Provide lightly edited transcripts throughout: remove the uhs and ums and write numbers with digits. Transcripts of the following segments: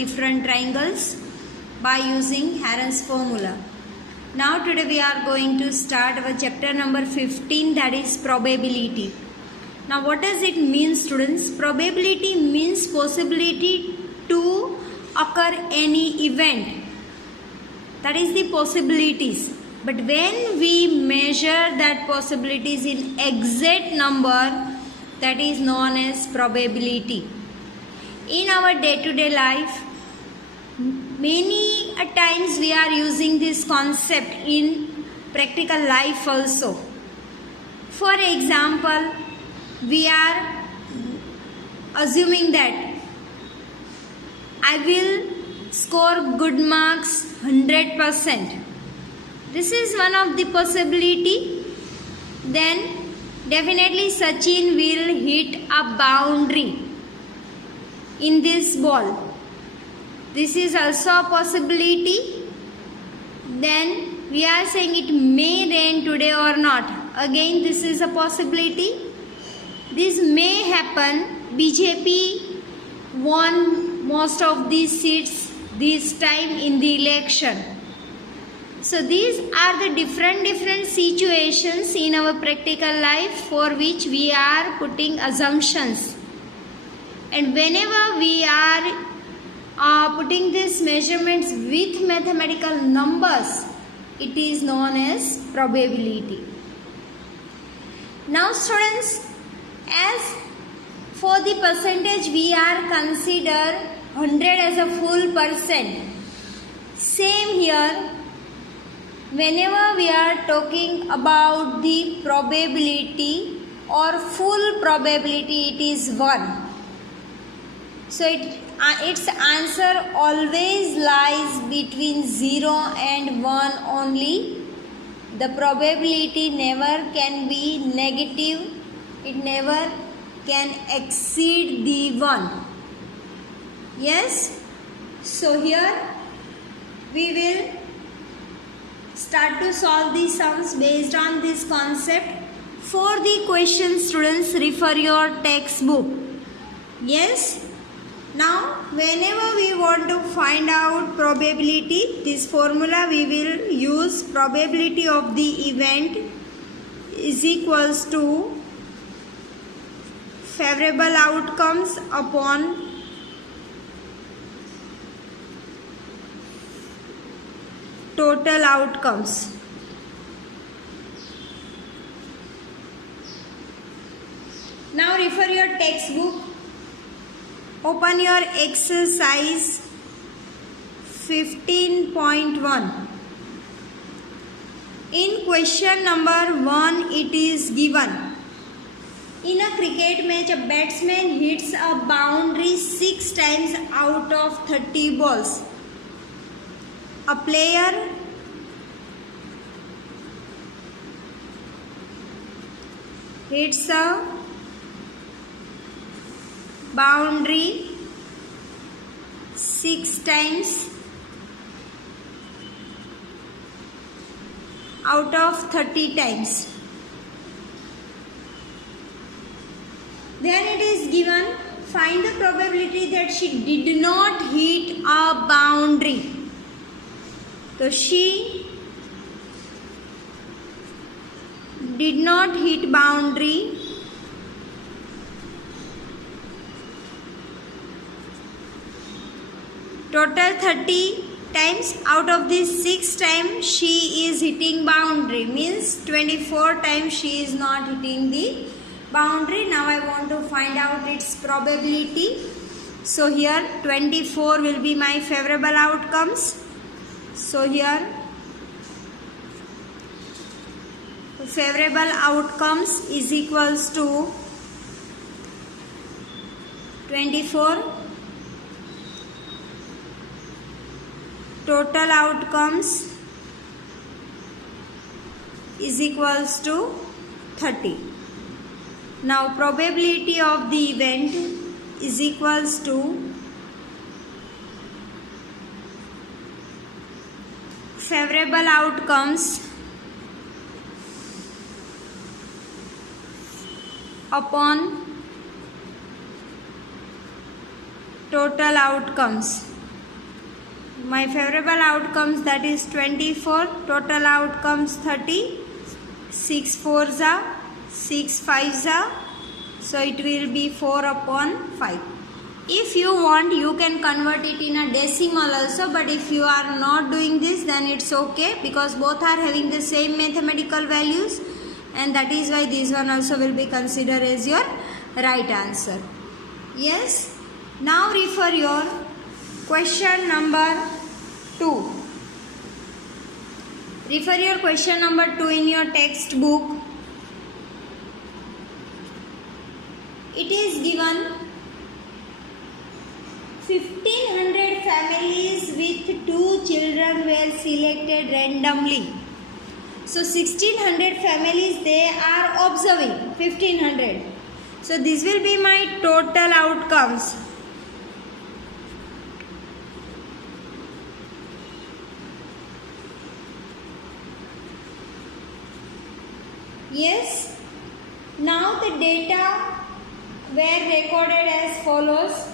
different triangles by using Heron's formula. Now today we are going to start our chapter number 15, that is probability. Now what does it mean, students? Probability means possibility to occur any event. That is the possibilities. But when we measure that possibilities in exact number, that is known as probability. In our day-to-day life, many times we are using this concept in practical life also. For example, we are assuming that I will score good marks 100%. This is one of the possibility. Then definitely Sachin will hit a boundary in this ball. This is also a possibility. Then we are saying it may rain today or not. Again, this is a possibility. This may happen. BJP won most of these seats this time in the election. So these are the different situations in our practical life for which we are putting assumptions. And whenever we are putting these measurements with mathematical numbers, it is known as probability. Now students, as for the percentage we are consider 100 as a full percent. Same here. Whenever we are talking about the probability or full probability, it is 1. So its answer always lies between 0 and 1 only. The probability never can be negative. It never can exceed the 1. Yes? So here we will start to solve the sums based on this concept. For the questions, students, refer your textbook. Yes? Now, whenever we want to find out probability, this formula we will use probability of the event is equals to favorable outcomes upon total outcomes. Now refer your textbook. Open your exercise 15.1. In question number 1, it is given. In a cricket match, a batsman hits a boundary 6 times out of 30 balls. A player hits a boundary 6 times out of 30 times. Then it is given, find the probability that she did not hit a boundary. So she did not hit boundary. Total 30 times. Out of this 6 times she is hitting boundary, means 24 times she is not hitting the boundary. Now I want to find out its probability. So here 24 will be my favorable outcomes. So here favorable outcomes is equals to 24. Total outcomes is equals to 30. Now probability of the event is equals to favorable outcomes upon total outcomes. my favorable outcomes, that is 24, total outcomes 30, 6 4s are 6 5s are, so it will be 4 upon 5. If you want, you can convert it in a decimal also, but if you are not doing this, then it's okay, because both are having the same mathematical values, and that is why this one also will be considered as your right answer. Yes. Now refer your question number 2. Refer your question number 2 in your textbook. It is given 1500 families with 2 children were selected randomly. So 1600 families they are observing, 1500. So this will be my total outcomes. Yes. Now the data were recorded as follows.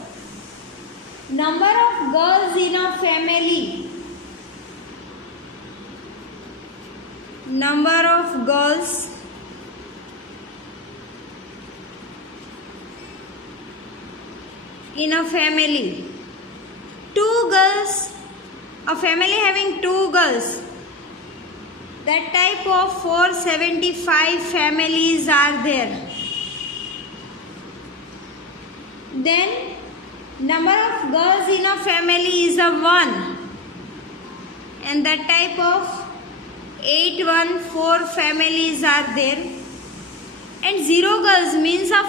Number of girls in a family. Number of girls in a family. 2 girls. A family having 2 girls. That type of 475 families are there. Then number of girls in a family is a 1, and that type of 814 families are there. And 0 girls means a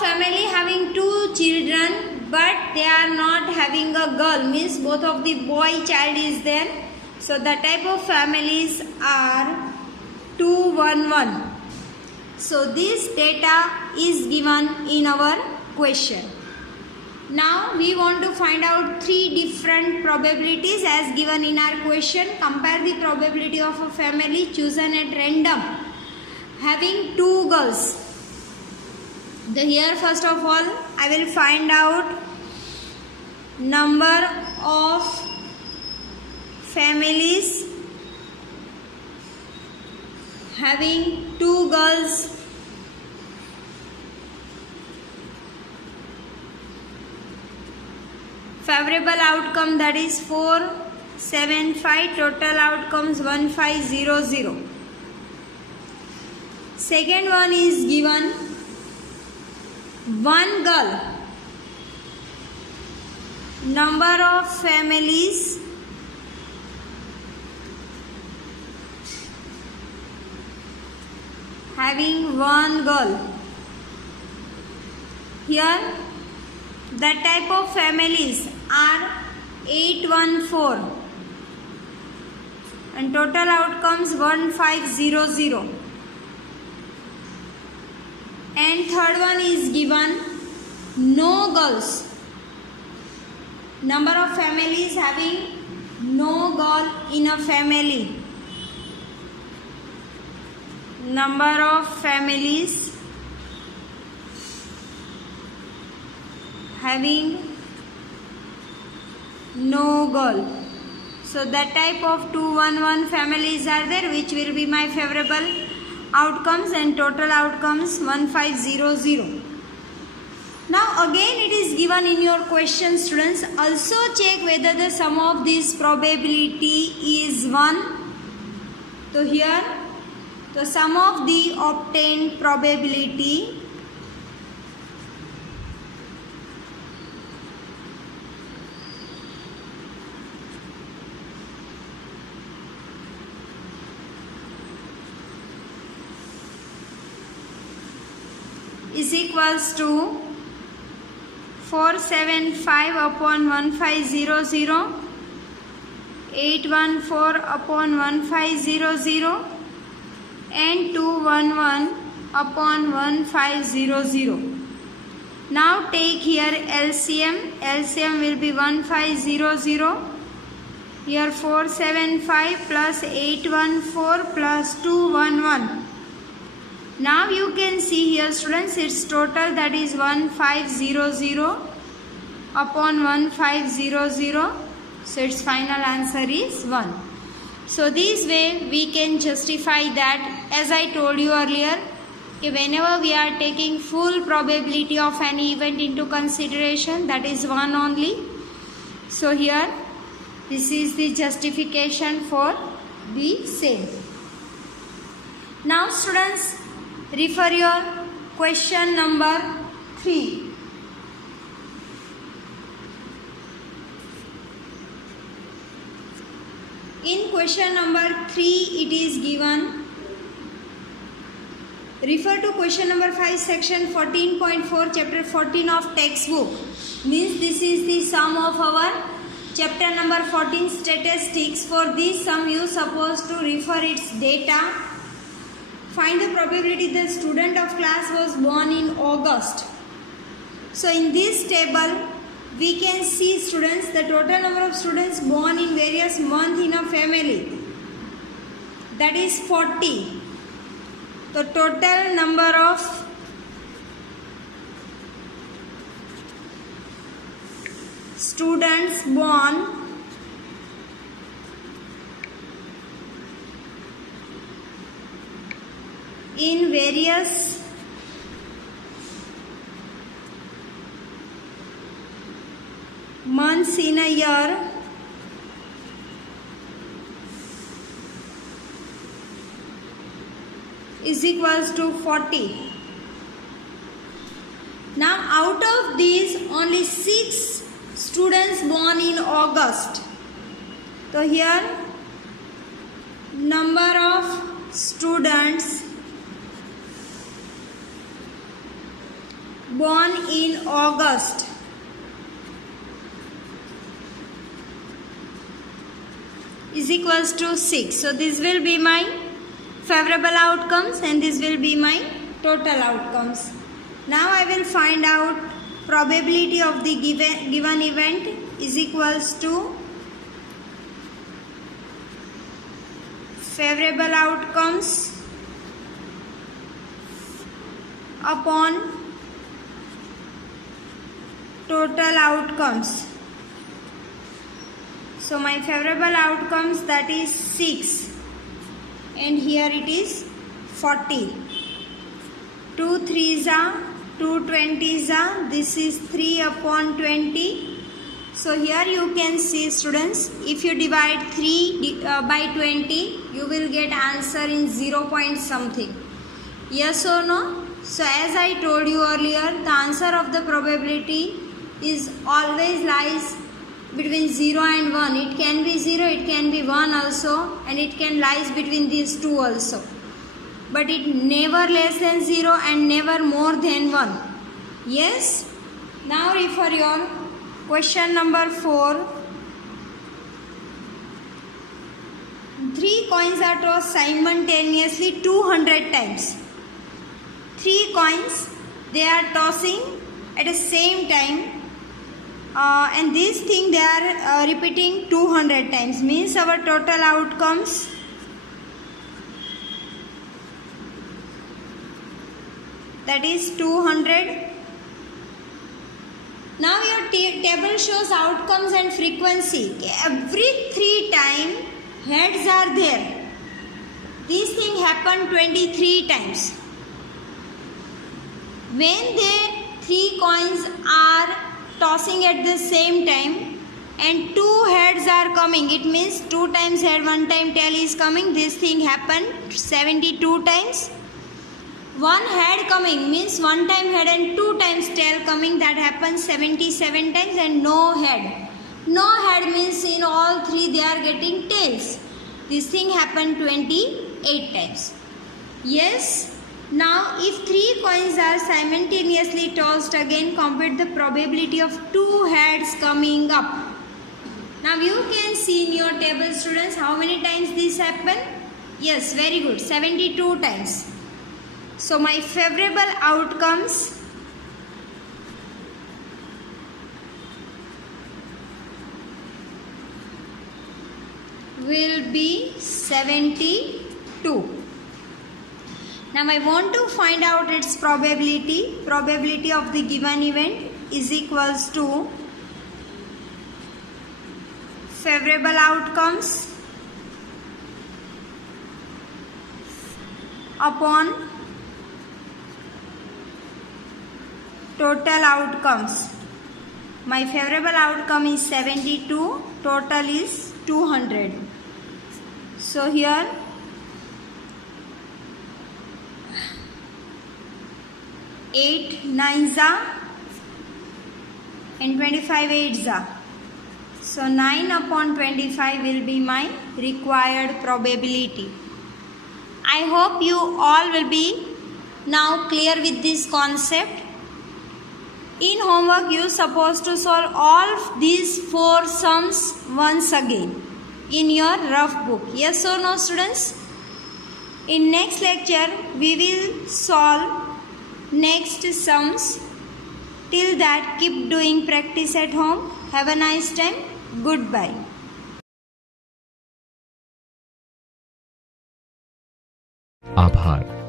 family having 2 children, but they are not having a girl, means both of the boy child is there. So the type of families are 211. So this data is given in our question. Now we want to find out 3 different probabilities as given in our question. Compare the probability of a family chosen at random having 2 girls. Here first of all I will find out number of families having 2 girls. Favorable outcome, that is 475, total outcomes 1500. Second one is given 1 girl. Number of families having 1 girl. Here the type of families are 814 and total outcomes 1500. And third one is given no girls. Number of families having no girl in a family. Number of families having no girl. So that type of 211 families are there, which will be my favorable outcomes, and total outcomes 1500. Now again it is given in your question, students. Also check whether the sum of this probability is 1. So here the sum of the obtained probability is equals to 475 upon 1500, 814 upon 1500 and 211 upon 1500. Now take here LCM. LCM will be 1500. Here 475 plus 814 plus 211. Now you can see here, students, its total, that is 1500 upon 1500. So its final answer is 1. So this way we can justify that, as I told you earlier, whenever we are taking full probability of an event into consideration, that is 1 only. So here this is the justification for the same. Now students, refer your question number 3. In question number 3 it is given, refer to question number 5 section 14.4 chapter 14 of textbook. Means this is the sum of our chapter number 14 statistics. For this sum you supposed to refer its data. Find the probability the student of class was born in August. So in this table we can see students, the total number of students born in various months in a family, that is 40. The total number of students born in various months in a year is equals to 40. Now out of these only 6 students born in August. So here number of students born in August is equals to 6. So this will be my favorable outcomes and this will be my total outcomes. Now I will find out probability of the given event is equals to favorable outcomes upon total outcomes. So my favorable outcomes, that is 6 and here it is 40. 2 3s are 2 20s are, this is 3 upon 20. So here you can see students, if you divide 3 by 20 you will get answer in 0 point something. Yes or no? So as I told you earlier, the answer of the probability is always lies between 0 and 1. It can be 0, it can be 1 also, and it can lies between these two also. But it never less than 0 and never more than 1. Yes? Now refer your question number 4. 3 coins are tossed simultaneously 200 times. 3 coins, they are tossing at the same time. And this thing they are repeating 200 times, means our total outcomes that is 200. Now your table shows outcomes and frequency. Every 3 times heads are there. This thing happened 23 times. When the 3 coins are tossing at the same time and 2 heads are coming, it means 2 times head, 1 time tail is coming. This thing happened 72 times. 1 head coming means 1 time head and 2 times tail coming, that happens 77 times. And no head. No head means in all 3 they are getting tails. This thing happened 28 times. Yes. Now if 3 coins are simultaneously tossed, again compute the probability of 2 heads coming up. Now you can see in your table students how many times this happened. Yes, very good, 72 times. So my favorable outcomes will be 72. Now I want to find out its probability. Probability of the given event is equals to favorable outcomes upon total outcomes. My favorable outcome is 72, total is 200. So here 8 9s are and 25 8s are. So 9 upon 25 will be my required probability. I hope you all will be now clear with this concept. In homework, you are supposed to solve all these 4 sums once again in your rough book. Yes or no, students? In next lecture, we will solve next sums. Till that, keep doing practice at home. Have a nice time. Goodbye. आभार।